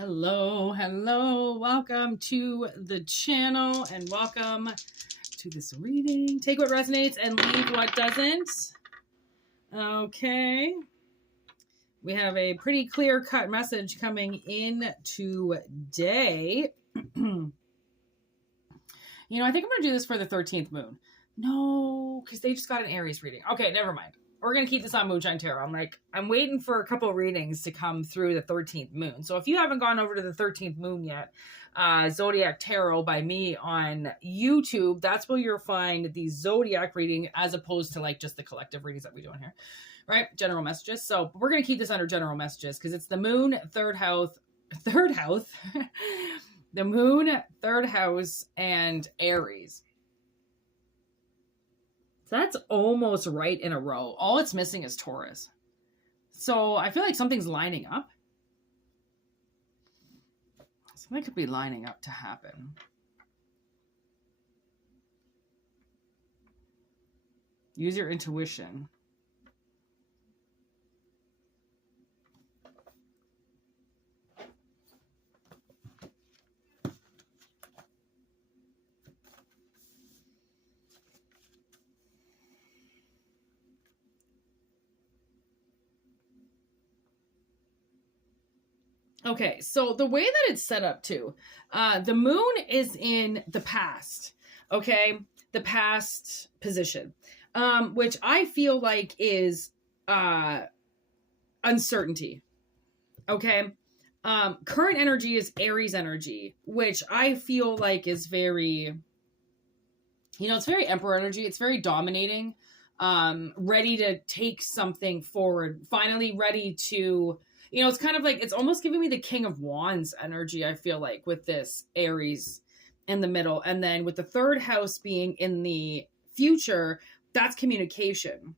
Hello, hello. Welcome to the channel and welcome to this reading. Take what resonates and leave what doesn't. Okay. We have a pretty clear-cut message coming in today. I think I'm going to do this for the 13th moon. No, because they just got an Aries reading. Okay, never mind. We're going to keep this on Moonshine Tarot. I'm waiting for a couple of readings to come through the 13th moon. So if you haven't gone over to the 13th moon yet, Zodiac Tarot by me on YouTube, that's where you'll find the Zodiac reading as opposed to just the collective readings that we're doing here, right? General messages. So we're going to keep this under general messages because it's the moon, third house, the moon, third house, and Aries. That's almost right in a row. All it's missing is Taurus. So I feel like something's lining up. Something could be lining up to happen. Use your intuition. Okay, so the way that it's set up too, the moon is in the past, okay? The past position, which I feel like is uncertainty, okay? Current energy is Aries energy, which I feel like is very, it's very Emperor energy. It's very dominating, ready to take something forward, finally ready to... it's kind of like, it's almost giving me the King of Wands energy, I feel like, with this Aries in the middle. And then with the third house being in the future, that's communication.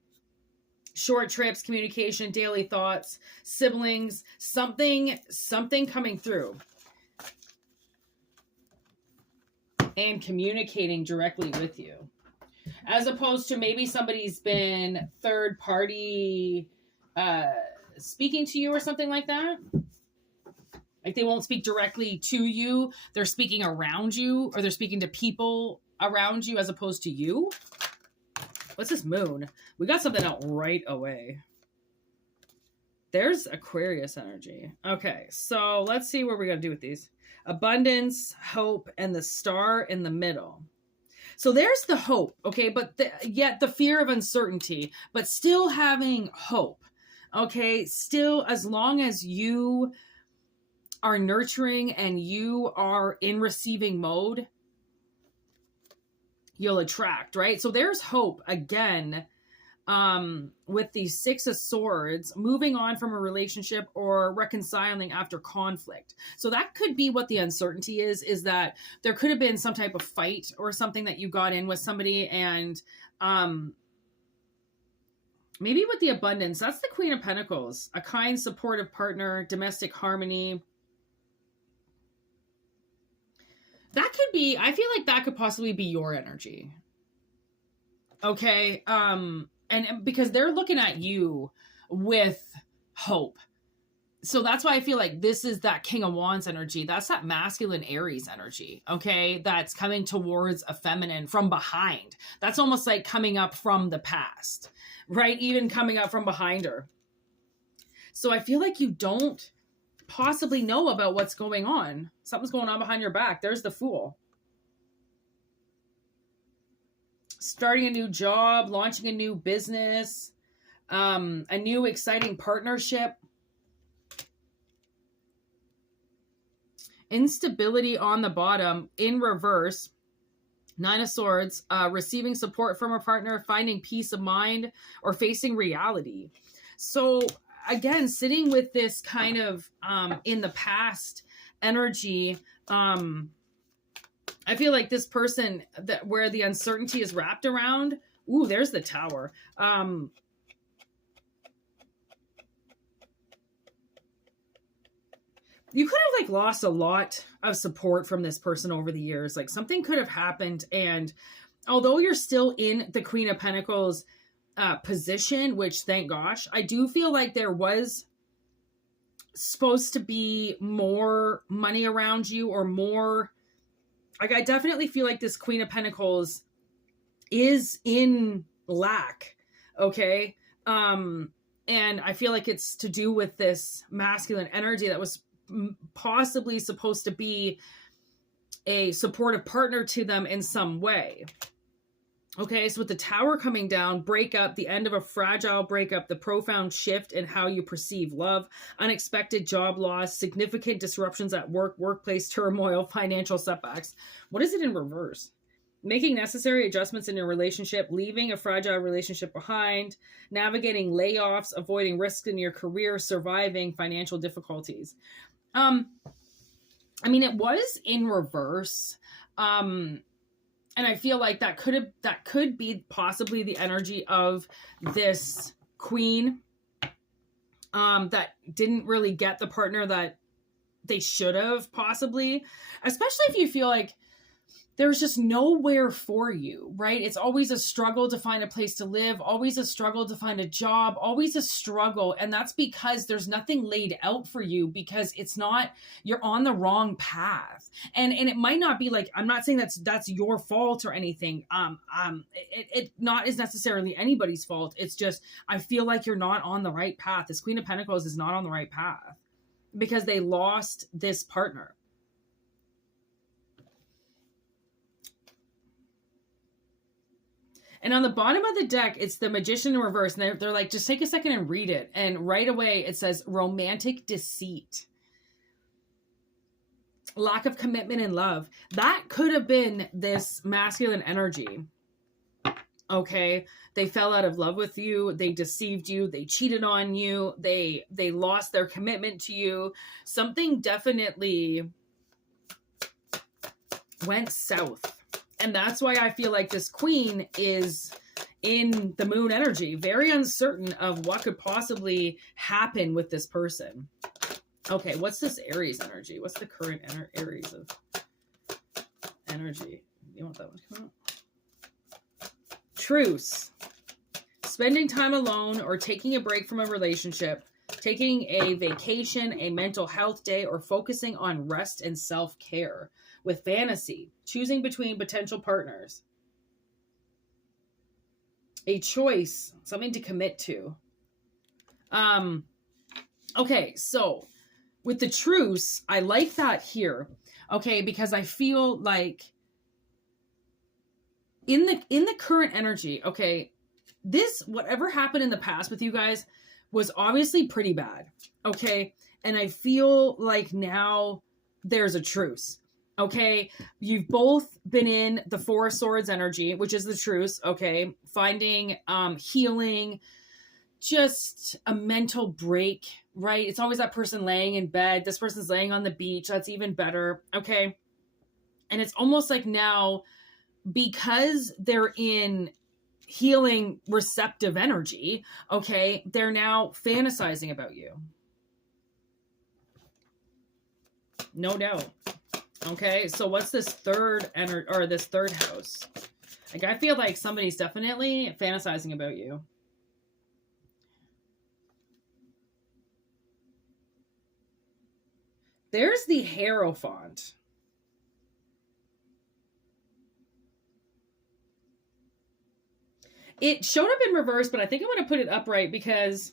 Short trips, communication, daily thoughts, siblings, something coming through. And communicating directly with you. As opposed to maybe somebody's been third party... speaking to you or something like that. Like they won't speak directly to you. They're speaking around you, or they're speaking to people around you as opposed to you. What's this moon? We got something out right away. There's Aquarius energy. Okay, so let's see what we're going to do with these. Abundance, hope, and the star in the middle. So there's the hope, okay? But yet the fear of uncertainty, but still having hope. Okay, still, as long as you are nurturing and you are in receiving mode, you'll attract, right? So there's hope again with the Six of Swords, moving on from a relationship or reconciling after conflict. So that could be what the uncertainty is that there could have been some type of fight or something that you got in with somebody, and maybe with the abundance, that's the Queen of Pentacles, a kind, supportive partner, domestic harmony. That could be, I feel like that could possibly be your energy. Okay. And because they're looking at you with hope. So that's why I feel like this is that King of Wands energy. That's that masculine Aries energy. Okay. That's coming towards a feminine from behind. That's almost like coming up from the past. Right? Even coming up from behind her. So I feel like you don't possibly know about what's going on. Something's going on behind your back. There's the Fool. Starting a new job, launching a new business, a new exciting partnership. Instability on the bottom, in reverse. Nine of Swords, receiving support from a partner, finding peace of mind, or facing reality. So again, sitting with this kind of in the past energy, I feel like this person that where the uncertainty is wrapped around. Ooh, there's the Tower. You could have lost a lot of support from this person over the years. Something could have happened. And although you're still in the Queen of Pentacles position, which thank gosh, I do feel like there was supposed to be more money around you, or more, like, I definitely feel like this Queen of Pentacles is in lack. Okay. And I feel like it's to do with this masculine energy that was possibly supposed to be a supportive partner to them in some way. Okay, so with the Tower coming down, breakup, the end of a fragile breakup, the profound shift in how you perceive love, unexpected job loss, significant disruptions at work, workplace turmoil, financial setbacks. What is it in reverse? Making necessary adjustments in your relationship, leaving a fragile relationship behind, navigating layoffs, avoiding risks in your career, surviving financial difficulties. I mean, it was in reverse. And I feel like that could be possibly the energy of this queen that didn't really get the partner that they should have, possibly, especially if you feel like there's just nowhere for you, right? It's always a struggle to find a place to live, always a struggle to find a job, always a struggle. And that's because there's nothing laid out for you, because it's not, you're on the wrong path. And it might not be like, I'm not saying that's your fault or anything. It not is necessarily anybody's fault. It's just, I feel like you're not on the right path. This Queen of Pentacles is not on the right path because they lost this partner. And on the bottom of the deck, it's the Magician in reverse. And they're like, just take a second and read it. And right away, it says romantic deceit. Lack of commitment and love. That could have been this masculine energy. Okay. They fell out of love with you. They deceived you. They cheated on you. They lost their commitment to you. Something definitely went south. And that's why I feel like this queen is in the moon energy, very uncertain of what could possibly happen with this person. Okay, what's this Aries energy? What's the current Aries of energy? You want that one to come out? Truce. Spending time alone or taking a break from a relationship, taking a vacation, a mental health day, or focusing on rest and self-care. With fantasy, choosing between potential partners, a choice, something to commit to. Okay, so with the truce, I like that here. Okay, because I feel like in the current energy, okay, this, whatever happened in the past with you guys was obviously pretty bad. Okay, and I feel like now there's a truce. Okay, you've both been in the Four of Swords energy, which is the truce. Okay, finding healing, just a mental break, right? It's always that person laying in bed. This person's laying on the beach. That's even better. Okay, and it's almost like now, because they're in healing receptive energy, okay, they're now fantasizing about you. No doubt. Okay, so what's this third this third house? Like, I feel like somebody's definitely fantasizing about you. There's the Hierophant. It showed up in reverse, but I think I'm going to put it upright because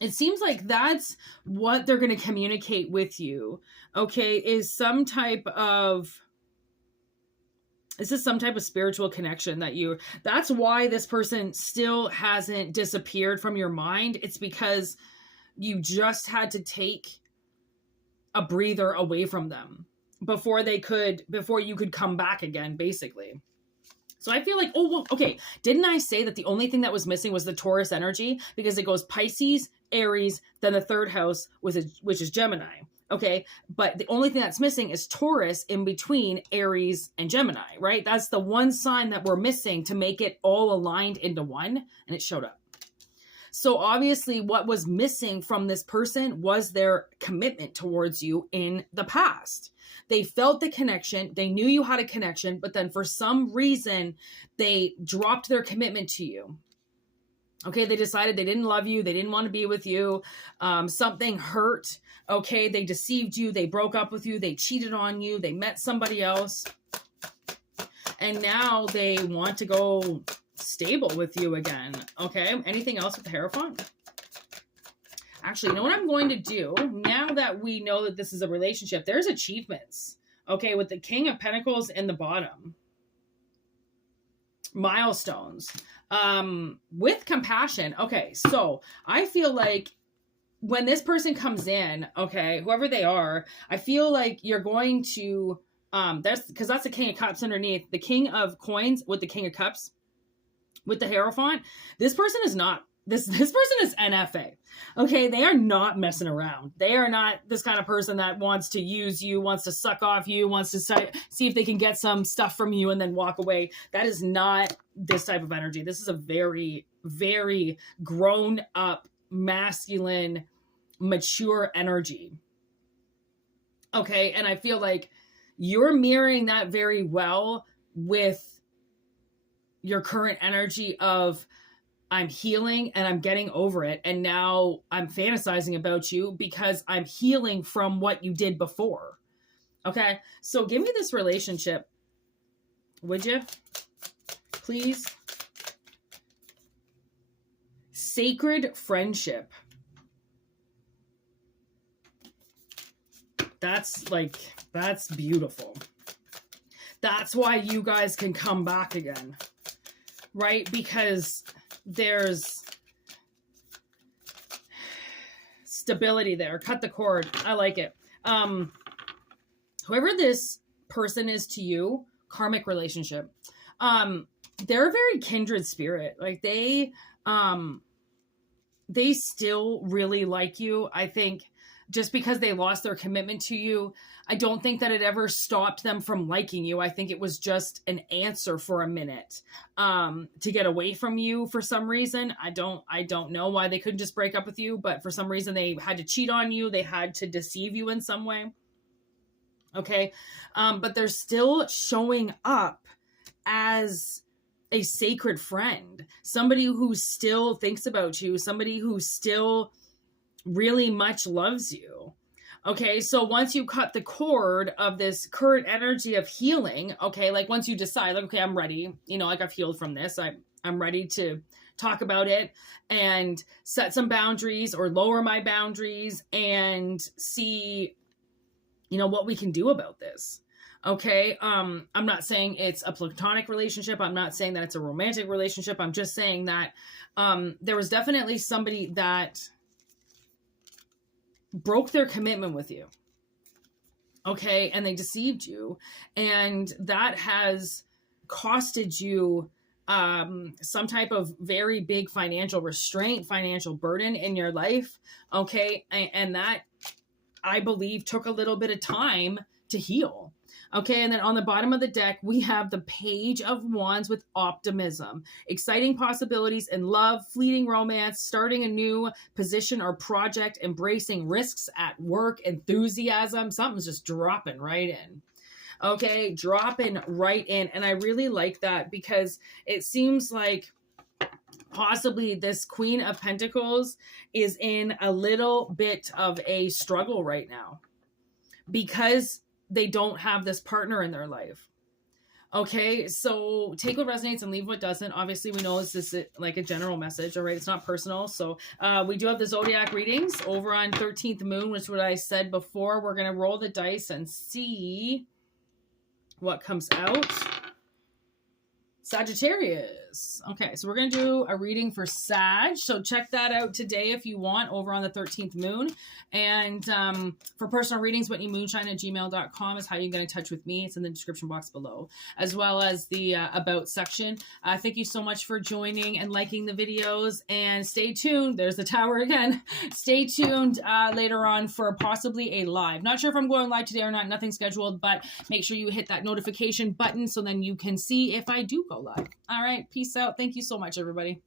it seems like that's what they're going to communicate with you. Okay, is some type of spiritual connection that's why this person still hasn't disappeared from your mind. It's because you just had to take a breather away from them before you could come back again, basically. So I feel like, oh, well, okay, didn't I say that the only thing that was missing was the Taurus energy? Because it goes Pisces, Aries, then the third house, which is Gemini. Okay, but the only thing that's missing is Taurus in between Aries and Gemini, right? That's the one sign that we're missing to make it all aligned into one, and it showed up. So obviously what was missing from this person was their commitment towards you in the past. They felt the connection. They knew you had a connection, but then for some reason they dropped their commitment to you. Okay, they decided they didn't love you. They didn't want to be with you. Something hurt. Okay, they deceived you. They broke up with you. They cheated on you. They met somebody else. And now they want to go stable with you again. Okay, anything else with the Hierophant? Actually, you know what I'm going to do? Now that we know that this is a relationship, there's achievements. Okay, with the King of Pentacles in the bottom. Milestones. With compassion. Okay, so I feel like when this person comes in, okay, whoever they are, I feel like you're going to, that's because that's the King of Cups underneath. The King of Coins with the King of Cups with the Hierophant. This person is not, this person is NFA. Okay, they are not messing around. They are not this kind of person that wants to use you, wants to suck off you, wants to see if they can get some stuff from you and then walk away. That is not this type of energy. This is a very, very grown up, masculine, mature energy. Okay, and I feel like you're mirroring that very well with your current energy of, I'm healing and I'm getting over it. And now I'm fantasizing about you because I'm healing from what you did before. Okay. So give me this relationship. Would you? Please. Sacred friendship. That's beautiful. That's why you guys can come back again. Right? Because there's stability there. Cut the cord. I like it. Whoever this person is to you, karmic relationship, they're a very kindred spirit. Like they still really like you. I think just because they lost their commitment to you, I don't think that it ever stopped them from liking you. I think it was just an answer for a minute, to get away from you for some reason. I don't know why they couldn't just break up with you, but for some reason they had to cheat on you. They had to deceive you in some way. Okay. But they're still showing up as a sacred friend, somebody who still thinks about you, somebody who still really much loves you. Okay, so once you cut the cord of this current energy of healing, okay, like once you decide, like, okay, I'm ready, you know, like I've healed from this, I'm ready to talk about it and set some boundaries or lower my boundaries and see, you know, what we can do about this. Okay, I'm not saying it's a platonic relationship. I'm not saying that it's a romantic relationship. I'm just saying that there was definitely somebody that broke their commitment with you. Okay, and they deceived you, and that has costed you some type of very big financial restraint, financial burden in your life. Okay, and that, I believe, took a little bit of time to heal. Okay, and then on the bottom of the deck, we have the Page of Wands with optimism, exciting possibilities in love, fleeting romance, starting a new position or project, embracing risks at work, enthusiasm. Something's just dropping right in. Okay, dropping right in. And I really like that because it seems like possibly this Queen of Pentacles is in a little bit of a struggle right now because they don't have this partner in their life. Okay, so take what resonates and leave what doesn't. Obviously, we know it's just like a general message, all right? It's not personal. So we do have the Zodiac readings over on 13th moon, which is what I said before. We're going to roll the dice and see what comes out. Sagittarius. Okay, so we're going to do a reading for Sag. So check that out today if you want over on the 13th moon. And for personal readings, whitneymoonshine@gmail.com is how you get in touch with me. It's in the description box below, as well as the About section. Thank you so much for joining and liking the videos. And stay tuned. There's the tower again. Stay tuned later on for possibly a live. Not sure if I'm going live today or not. Nothing scheduled, but make sure you hit that notification button so then you can see if I do go live. All right. Peace out. Thank you so much, everybody.